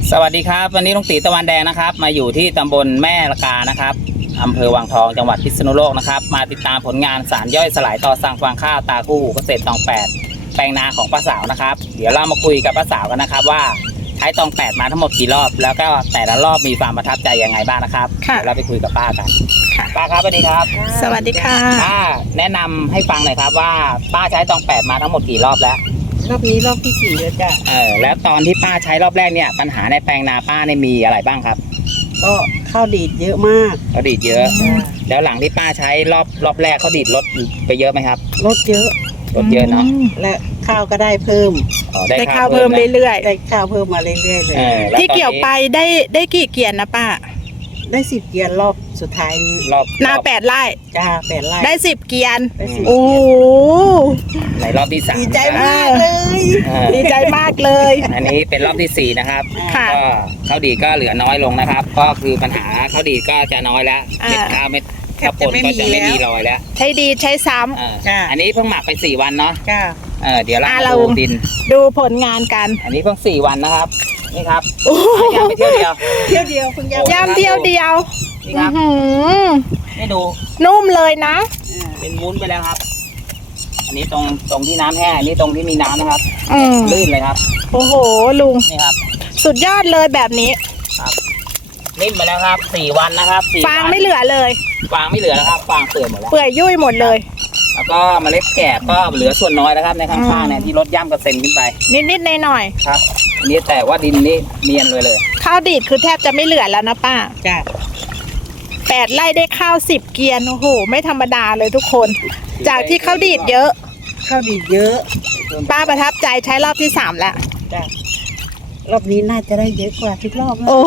สวัสดีครับวันนี้ลุงตีตะวันแดงนะครับมาอยู่ที่ตำบลแม่ละกานะครับอำเภอวังทองจังหวัดพิษณุโลกนะครับมาติดตามผลงานสารย่อยสลายต่อสั่งฟางข้าวตาคู่หูเกษตรตองแปดแปลงนาของป้าสาวนะครับเดี๋ยวเรามาคุยกับป้าสาวกันนะครับว่าใช้ตองแปดมาทั้งหมดกี่รอบแล้วก็แต่ละรอบมีความประทับใจยังไงบ้างนะครับเดี๋ยวเราไปคุยกับป้ากันป้าครับสวัสดีครับสวัสดีค่ะป้าแนะนำให้ฟังหน่อยครับว่าป้าใช้ตองแปดมาทั้งหมดกี่รอบแล้วรอบนี้รอบที่4แล้วจ้ะแล้วตอนที่ป้าใช้รอบแรกเนี่ยปัญหาในแปลงนาป้าเนี่ยมีอะไรบ้างครับก็ข้าวดีดเยอะมากข้าวดีดเยอะแล้วหลังที่ป้าใช้รอบแรกข้าวดีดลดไปเยอะไหมครับลดเยอะเนาะและข้าวก็ได้เพิ่มได้ข้าวเพิ่มเรื่อยๆได้ข้าวเพิ่มมาเรื่อยๆเลยที่เกี่ยวไปได้กี่เกียนนะป้าได้10 เกียนรอบสุดท้ายนี้นา8 ไร่จ้า8 ไร่ได้10 เกียนโอ้ในรอบที่3 ดีใจมากเลยดีใจมากเลยอันนี้เป็นรอบที่4นะครับก็ข้าวดีก็เหลือน้อยลงนะครับก็คือปัญหาข้าวดีก็จะน้อยแล้วเม็ดข้าวปนก็จะไม่มีรอยแล้วใช้ดีใช้ซ้ำอันนี้เพิ่งหมักไป4 วันเนาะเดี๋ยวเราดูดินดูผลงานกันอันนี้เพิ่ง4 วันนะครับนี่ครับย่ำไปเที่ยวเดียวเพิ่งย่ำเที่ยวเดียวนี่ครับให้ดูนุ่มเลยนะเป็นวุ้นไปแล้วครับอันนี้ตรงที่น้ำแห้งอันนี้ตรงที่มีน้ำนะครับลื่นเลยครับโอ้โหลุงนี่ครับสุดยอดเลยแบบนี้ครับนิ่มไปแล้วครับ4 วันนะครับฟางไม่เหลือเลยฟางไม่เหลือแล้วครับฟางเปื่อยหมดแล้วเปื่อยยุ่ยหมดเลยแล้วก็เมล็ดแกบก็เหลือส่วนน้อยนะครับในข้างๆเนี่ยที่ลดย่ำกระเซ็นขึ้นไปนิดหน่อยครับอันนี้แต่ว่าดินนี่เนียนเลยข้าวดีดคือแทบจะไม่เหลือแล้วนะป้าจ้ะ 8 ไร่ได้ข้าว10 เกียนโอ้โหไม่ธรรมดาเลยทุกคนจากที่ข้าวดีดเยอะป้าประทับใจใช้รอบที่3แล้วจ้ะรอบนี้น่าจะได้เยอะกว่าทุกรอบโอ้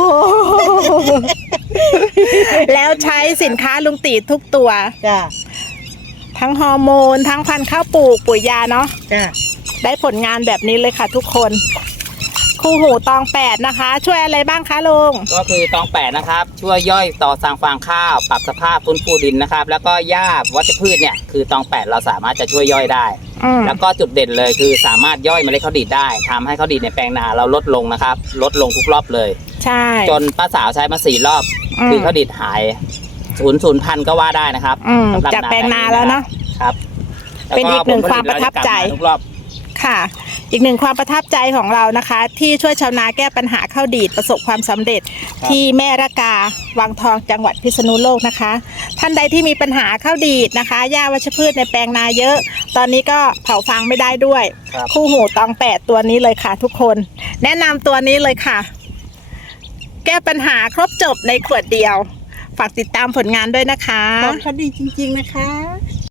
แล้วใช้สินค้าลุงตีทุกตัวจ้ะทั้งฮอร์โมนทั้งพันธุ์ข้าวปลูกปุ๋ยยาเนาะจ้ะได้ผลงานแบบนี้เลยค่ะทุกคนคู่หูตอง8นะคะช่วยอะไรบ้างคะลุงก็คือตอง8นะครับช่วยย่อยต่อสั่งฟางข้าวปรับสภาพฟื้นฟูดินนะครับแล้วก็หญ้าวัชพืชเนี่ยคือตอง8เราสามารถจะช่วยย่อยได้แล้วก็จุดเด่นเลยคือสามารถย่อยเมล็ดข้าวดีดได้ทำให้ข้าวดีดในแปลงนาเราลดลงนะครับลดลงทุกรอบเลยใช่จนป้าสาวใช้มา4 รอบคือข้าวดีดหายสูญพันธุ์ก็ว่าได้นะครับจากแปลงนาแล้วเนาะครับเป็นอีกหนึ่งความประทับใจทุกรอบค่ะอีกหนึ่งความประทับใจของเรานะคะที่ช่วยชาวนาแก้ปัญหาข้าวดีดประสบความสำเร็จที่แม่ระกาวังทองจังหวัดพิษณุโลกนะคะท่านใดที่มีปัญหาข้าวดีดนะคะหญ้าวัชพืชในแปลงนาเยอะตอนนี้ก็เผาฟางไม่ได้ด้วยคู่หูตอง8ตัวนี้เลยค่ะทุกคนแนะนำตัวนี้เลยค่ะแก้ปัญหาครบจบในขวดเดียวฝากติดตามผลงานด้วยนะคะเขาดีจริงๆนะคะ